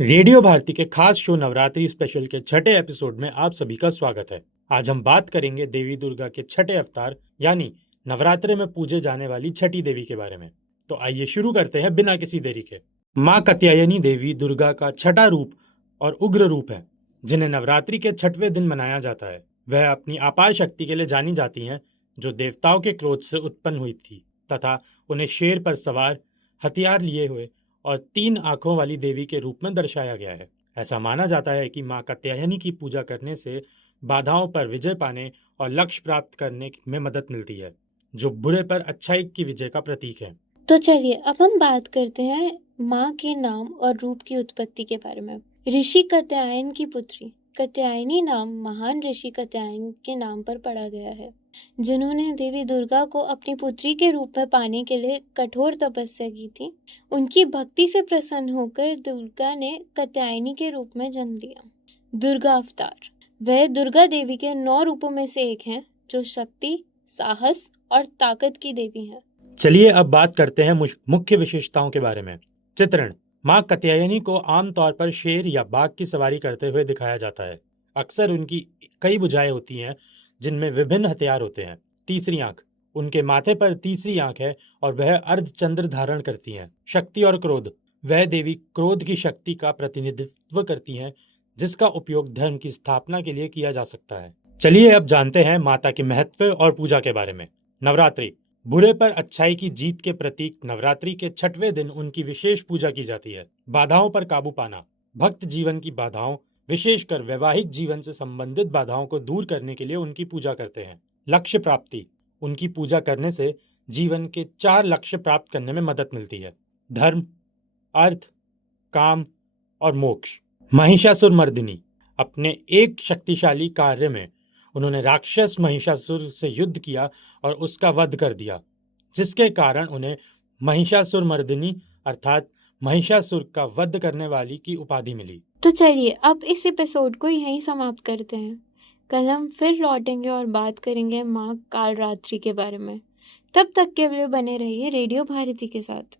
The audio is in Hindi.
रेडियो भारती के खास शो नवरात्रि स्पेशल के छठे एपिसोड में आप सभी का स्वागत है। आज हम बात करेंगे देवी दुर्गा के छठे अवतार यानी नवरात्रि में पूजे जाने वाली छठी देवी के बारे में। तो आइए शुरू करते हैं बिना किसी देरी के। माँ कात्यायनी देवी दुर्गा का छठा रूप और उग्र रूप है, जिन्हें नवरात्रि के छठवें दिन मनाया जाता है। वह अपनी अपार शक्ति के लिए जानी जाती हैं, जो देवताओं के क्रोध से उत्पन्न हुई थी तथा उन्हें शेर पर सवार, हथियार लिए हुए और 3 आंखों वाली देवी के रूप में दर्शाया गया है। ऐसा माना जाता है कि माँ कात्यायनी की पूजा करने से बाधाओं पर विजय पाने और लक्ष्य प्राप्त करने में मदद मिलती है, जो बुरे पर अच्छाई की विजय का प्रतीक है। तो चलिए अब हम बात करते हैं माँ के नाम और रूप की उत्पत्ति के बारे में। ऋषि कात्यायन की पुत्री कात्यायनी नाम महान ऋषि कात्यायन के नाम पर पड़ा गया है, जिन्होंने देवी दुर्गा को अपनी पुत्री के रूप में पाने के लिए कठोर तपस्या की थी। उनकी भक्ति से प्रसन्न होकर दुर्गा ने कात्यायनी के रूप में जन्म लिया। दुर्गा अवतार वह दुर्गा देवी के 9 रूपों में से एक हैं, जो शक्ति, साहस और ताकत की देवी हैं। चलिए अब बात करते हैं मुख्य विशेषताओं के बारे में। चित्रण: माँ कात्यायनी को आमतौर पर शेर या बाघ की सवारी करते हुए दिखाया जाता है। अक्सर उनकी कई भुजाएं होती हैं, जिनमें विभिन्न हथियार होते हैं। तीसरी आंख: उनके माथे पर तीसरी आंख है और वह अर्धचंद्र धारण करती हैं। शक्ति और क्रोध: वह देवी क्रोध की शक्ति का प्रतिनिधित्व करती हैं, जिसका उपयोग धर्म की स्थापना के लिए किया जा सकता है। चलिए अब जानते हैं माता के महत्व और पूजा के बारे में। नवरात्रि बुरे पर अच्छाई की जीत के प्रतीक नवरात्रि के छठवें दिन उनकी विशेष पूजा की जाती है। बाधाओं पर काबू पाना: भक्त जीवन की बाधाओं, विशेषकर वैवाहिक जीवन से संबंधित बाधाओं को दूर करने के लिए उनकी पूजा करते हैं। लक्ष्य प्राप्ति: उनकी पूजा करने से जीवन के 4 लक्ष्य प्राप्त करने में मदद मिलती है: धर्म, अर्थ, काम और मोक्ष। महिषासुर मर्दिनी: अपने एक शक्तिशाली कार्य में उन्होंने राक्षस महिषासुर से युद्ध किया और उसका वध कर दिया, जिसके कारण उन्हें महिषासुर मर्दिनी अर्थात महिषासुर का वध करने वाली की उपाधि मिली। तो चलिए अब इस एपिसोड को यहीं समाप्त करते हैं। कल हम फिर लौटेंगे और बात करेंगे माँ कालरात्रि के बारे में। तब तक के लिए बने रहिए रेडियो भारती के साथ।